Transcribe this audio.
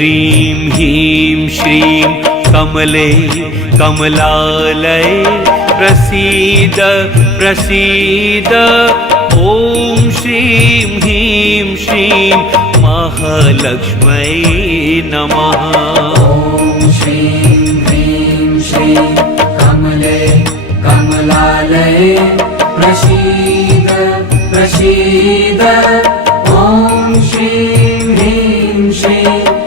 श्रीं ह्रीं श्रीं कमले कमलालये प्रसीद प्रसीद। ॐ श्रीं ह्रीं श्रीं महालक्ष्म्यै नमः। ॐ श्रीं ह्रीं श्रीं कमले कमलालये प्रसीद प्रसीद। ॐ श्रीं ह्रीं श्रीं